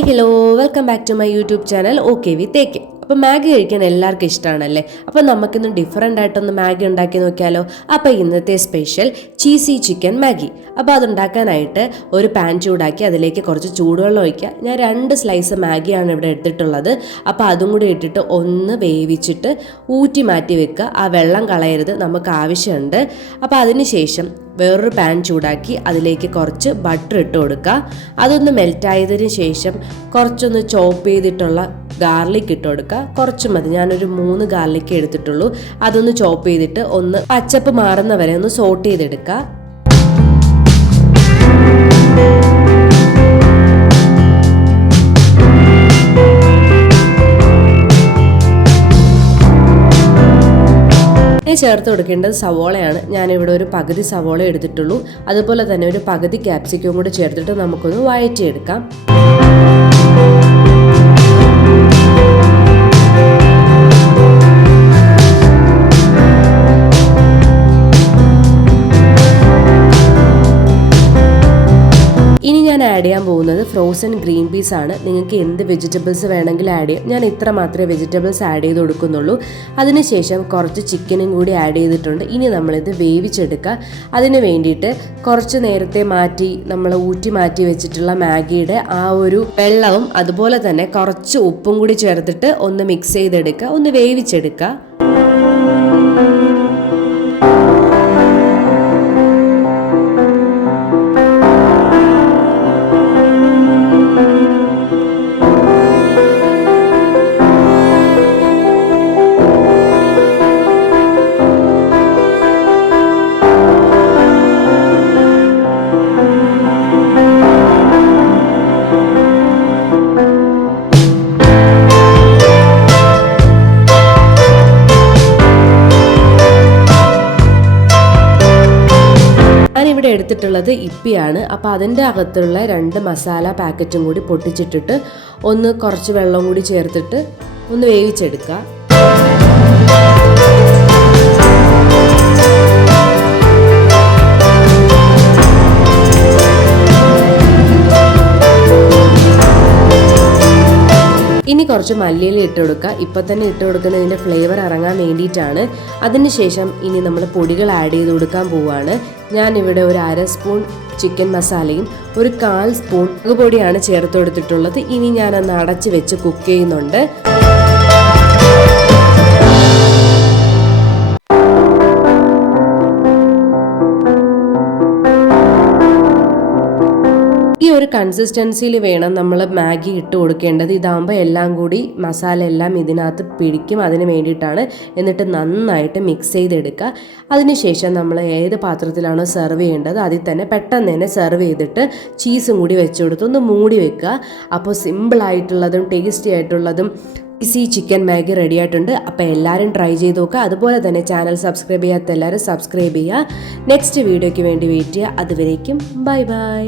Hi hello welcome back to my YouTube channel okay with AK. അപ്പോൾ Maggi കഴിക്കാൻ എല്ലാവർക്കും ഇഷ്ടമാണല്ലേ. അപ്പോൾ നമുക്കിന്ന് ഡിഫറെൻ്റ് ആയിട്ടൊന്ന് മാഗി ഉണ്ടാക്കി നോക്കിയാലോ. അപ്പോൾ ഇന്നത്തെ സ്പെഷ്യൽ ചീസി ചിക്കൻ മാഗി. അപ്പോൾ അതുണ്ടാക്കാനായിട്ട് ഒരു പാൻ ചൂടാക്കി അതിലേക്ക് കുറച്ച് ചൂടുവെള്ളം ഒഴിക്കുക. ഞാൻ 2 സ്ലൈസ് മാഗിയാണ് ഇവിടെ എടുത്തിട്ടുള്ളത്. അപ്പോൾ അതും കൂടി ഇട്ടിട്ട് ഒന്ന് വേവിച്ചിട്ട് ഊറ്റി മാറ്റി വെക്കുക. ആ വെള്ളം കളയരുത്, നമുക്ക് ആവശ്യമുണ്ട്. അപ്പോൾ അതിന് ശേഷം വേറൊരു പാൻ ചൂടാക്കി അതിലേക്ക് കുറച്ച് ബട്ടർ ഇട്ട് കൊടുക്കുക. അതൊന്ന് മെൽറ്റായതിന് ശേഷം കുറച്ചൊന്ന് ചോപ്പ് ചെയ്തിട്ടുള്ള ഗാർലിക് ഇട്ട് കൊടുക്കുക. കുറച്ച് മതി, ഞാനൊരു 3 ഗാർലിക്ക് എടുത്തിട്ടുള്ളൂ. അതൊന്ന് ചോപ്പ് ചെയ്തിട്ട് ഒന്ന് പച്ചപ്പ് മാറുന്ന വരെ ഒന്ന് സോട്ട് ചെയ്തെടുക്കുക. ചേർത്ത് കൊടുക്കേണ്ടത് സവോളയാണ്. ഞാനിവിടെ ഒരു പകുതി സവോള എടുത്തിട്ടുള്ളൂ. അതുപോലെ തന്നെ ഒരു പകുതി ക്യാപ്സിക്കം കൂടി ചേർത്തിട്ട് നമുക്കൊന്ന് വഴറ്റിയെടുക്കാം. ഇനി ഞാൻ ആഡ് ചെയ്യാൻ പോകുന്നത് ഫ്രോസൺ ഗ്രീൻ പീസ് ആണ്. നിങ്ങൾക്ക് എന്ത് വെജിറ്റബിൾസ് വേണമെങ്കിലും ആഡ് ചെയ്യാം. ഞാൻ ഇത്ര മാത്രമേ വെജിറ്റബിൾസ് ആഡ് ചെയ്ത് കൊടുക്കുന്നുള്ളൂ. അതിനുശേഷം കുറച്ച് ചിക്കനും കൂടി ആഡ് ചെയ്തിട്ടുണ്ട്. ഇനി നമ്മളിത് വേവിച്ചെടുക്കുക. അതിന് വേണ്ടിയിട്ട് കുറച്ച് നേരത്തെ നമ്മൾ ഊറ്റി മാറ്റി വെച്ചിട്ടുള്ള മാഗിയുടെ ആ ഒരു വെള്ളവും അതുപോലെ തന്നെ കുറച്ച് ഉപ്പും കൂടി ചേർത്തിട്ട് ഒന്ന് മിക്സ് ചെയ്തെടുക്കുക, ഒന്ന് വേവിച്ചെടുക്കുക. ഞാനിവിടെ എടുത്തിട്ടുള്ളത് ഇപ്പിയാണ്. അപ്പോൾ അതിൻ്റെ അകത്തുള്ള 2 മസാല പാക്കറ്റും കൂടി പൊട്ടിച്ചിട്ടിട്ട് ഒന്ന് കുറച്ച് വെള്ളം കൂടി ചേർത്തിട്ട് ഒന്ന് വേവിച്ചെടുക്കുക. ഇനി കുറച്ച് മല്ലിയില ഇട്ട് കൊടുക്കുക. ഇപ്പം തന്നെ ഇട്ട് കൊടുക്കുന്നതിൻ്റെ ഫ്ലേവർ ഇറങ്ങാൻ വേണ്ടിയിട്ടാണ്. അതിനുശേഷം ഇനി നമ്മൾ പൊടികൾ ആഡ് ചെയ്ത് കൊടുക്കാൻ പോവുകയാണ്. ഞാനിവിടെ ഒരു 1/2 സ്പൂൺ ചിക്കൻ മസാലയും ഒരു 1/4 സ്പൂൺ മുളക് പൊടിയാണ് ചേർത്ത് കൊടുത്തിട്ടുള്ളത്. ഇനി ഞാനൊന്ന് അടച്ച് വെച്ച് കുക്ക് ചെയ്യുന്നുണ്ട്. ഈ ഒരു കൺസിസ്റ്റൻസിയിൽ വേണം നമ്മൾ മാഗി ഇട്ട് കൊടുക്കേണ്ടത്. ഇതാകുമ്പോൾ എല്ലാം കൂടി മസാല എല്ലാം ഇതിനകത്ത് പിടിക്കും, അതിന് വേണ്ടിയിട്ടാണ്. എന്നിട്ട് നന്നായിട്ട് മിക്സ് ചെയ്തെടുക്കുക. അതിനുശേഷം നമ്മൾ ഏത് പാത്രത്തിലാണോ സെർവ് ചെയ്യേണ്ടത് അതിൽ തന്നെ പെട്ടെന്ന് തന്നെ സെർവ് ചെയ്തിട്ട് ചീസും കൂടി വെച്ച് കൊടുത്ത് ഒന്ന് മൂടി വെക്കുക. അപ്പോൾ സിമ്പിളായിട്ടുള്ളതും ടേസ്റ്റി ആയിട്ടുള്ളതും ഈസി ചിക്കൻ മാഗി റെഡി ആയിട്ടുണ്ട്. അപ്പോൾ എല്ലാവരും ട്രൈ ചെയ്ത് നോക്കുക. അതുപോലെ തന്നെ ചാനൽ സബ്സ്ക്രൈബ് ചെയ്യാത്ത എല്ലാവരും സബ്സ്ക്രൈബ് ചെയ്യുക. നെക്സ്റ്റ് വീഡിയോയ്ക്ക് വേണ്ടി വെയിറ്റ് ചെയ്യുക. അതുവരേക്കും ബൈ ബൈ.